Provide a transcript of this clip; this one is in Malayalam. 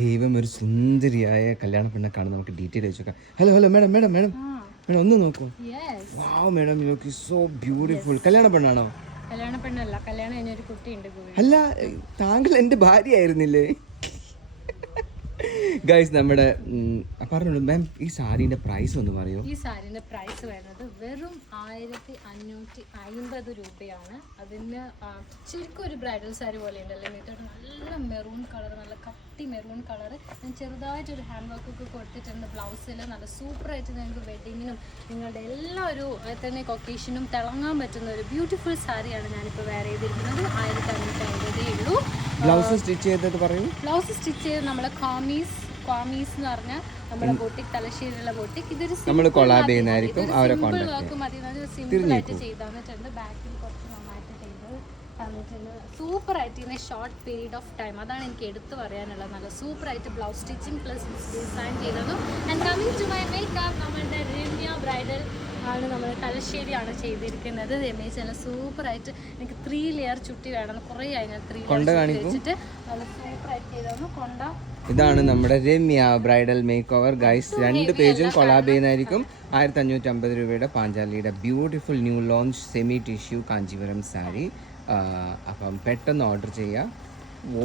ദൈവം ഒരു സുന്ദരിയായ കല്യാണ പെണ്ണെ കാണുന്ന നമുക്ക് ഡീറ്റെയിൽ വെച്ചേക്കാം. Hello madam madam madam madam ഒന്ന് നോക്കൂ. Wow madam you look so beautiful. കല്യാണ പെണ്ണാണോ? കല്യാണ പെണ്ണല്ല, കല്യാണം കഴിഞ്ഞ ഒരു കുട്ടിയുണ്ട്. അല്ല, താങ്കൾ എൻ്റെ ഭാര്യ ആയിരുന്നില്ലേ? ഗൈസ് നമ്മുടെ പറഞ്ഞോളൂ മാം, ഈ സാരീൻ്റെ പ്രൈസ് ഒന്ന് പറയൂ. ഈ സാരീൻ്റെ പ്രൈസ് വരുന്നത് വെറും 1550 രൂപയാണ്. അതിന് ശരിക്കും ഒരു ബ്രൈഡൽ സാരി പോലെ ഉണ്ടല്ലേ, നല്ല മെറൂൺ കളർ, നല്ല കട്ടി മെറൂൺ കളർ. ഞാൻ ചെറുതായിട്ടൊരു ഹാൻഡ് വർക്കൊക്കെ കൊടുത്തിട്ടുണ്ട് ബ്ലൗസിൽ. നല്ല സൂപ്പറായിട്ട് നിങ്ങൾക്ക് വെഡിങ്ങിനും നിങ്ങളുടെ എല്ലാ ഒരു തന്നെ ഒക്കേഷനും തിളങ്ങാൻ പറ്റുന്ന ഒരു ബ്യൂട്ടിഫുൾ സാരിയാണ് ഞാനിപ്പോൾ വെയർ ചെയ്തിരിക്കുന്നത്. 1550 ഉള്ളൂ. ബ്ലൗസ് സ്റ്റിച്ച് ചെയ്തത് പറയൂ. ബ്ലൗസ് സ്റ്റിച്ച് ചെയ്ത് നമ്മളെ ക്വാമീസ് എന്ന് പറഞ്ഞാൽ നമ്മുടെ ബോട്ടിക്, തലശ്ശേരിയിലുള്ള ബോട്ടിക്. ഇതൊരു സിമ്പിൾ വർക്ക് മതി, സിമ്പിൾ ആയിട്ട് ചെയ്ത് തന്നിട്ടുണ്ട്. ബാക്കിൽ കുറച്ച് നന്നായിട്ട് ചെയ്ത് തന്നിട്ടുണ്ട്. സൂപ്പറായിട്ട് ഇതിനെ ഷോർട്ട് പീരീഡ് ഓഫ് ടൈം, അതാണ് എനിക്ക് എടുത്തു പറയാനുള്ളത്. നല്ല സൂപ്പറായിട്ട് ബ്ലൗസ് സ്റ്റിച്ചിങ് പ്ലസ് ഡിസൈൻ ചെയ്തതും. And coming to my makeup, നമ്മളുടെ രമ്യ ബ്രൈഡൽ ആണ്, നമ്മൾ തലശ്ശേരിയാണ് ചെയ്തിരിക്കുന്നത്. രമേശ് നല്ല സൂപ്പറായിട്ട്, എനിക്ക് 3 ലെയർ ചുട്ടി വേണം, കുറേ ആയി 3 ലെയർ വെച്ചിട്ട് നല്ല സൂപ്പറായിട്ട് ചെയ്തു. കൊണ്ട ഇതാണ് നമ്മുടെ Ramya bridal makeover. Guys 2 പേജും കൊളാബ് ചെയ്യുന്നതായിരിക്കും. 1550 രൂപയുടെ പാഞ്ചാലിയുടെ beautiful new launch semi tissue Kanchipuram sari. അപ്പം പെട്ടെന്ന് ഓർഡർ ചെയ്യാം. ഓ